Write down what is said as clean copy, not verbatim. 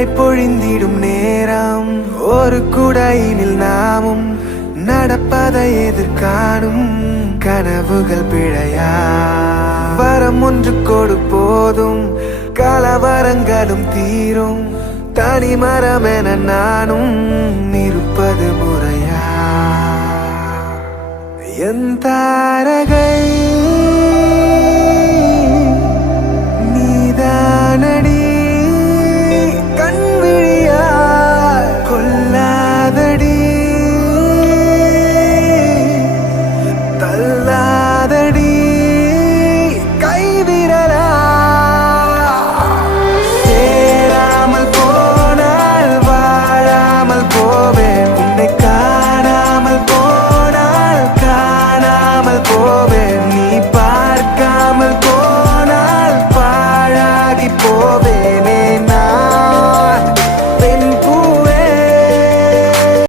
மழை பொழிந்திடும் நேரம் ஒரு குடையினில் நாமும் நடப்பதை எதிர்காணும் கனவுகள் பிழையா வரம் ஒன்று கொடு போதும் கலவரங்களும் தீரும் தனி மரம் என நானும் இருப்பது முறையா என் தாரக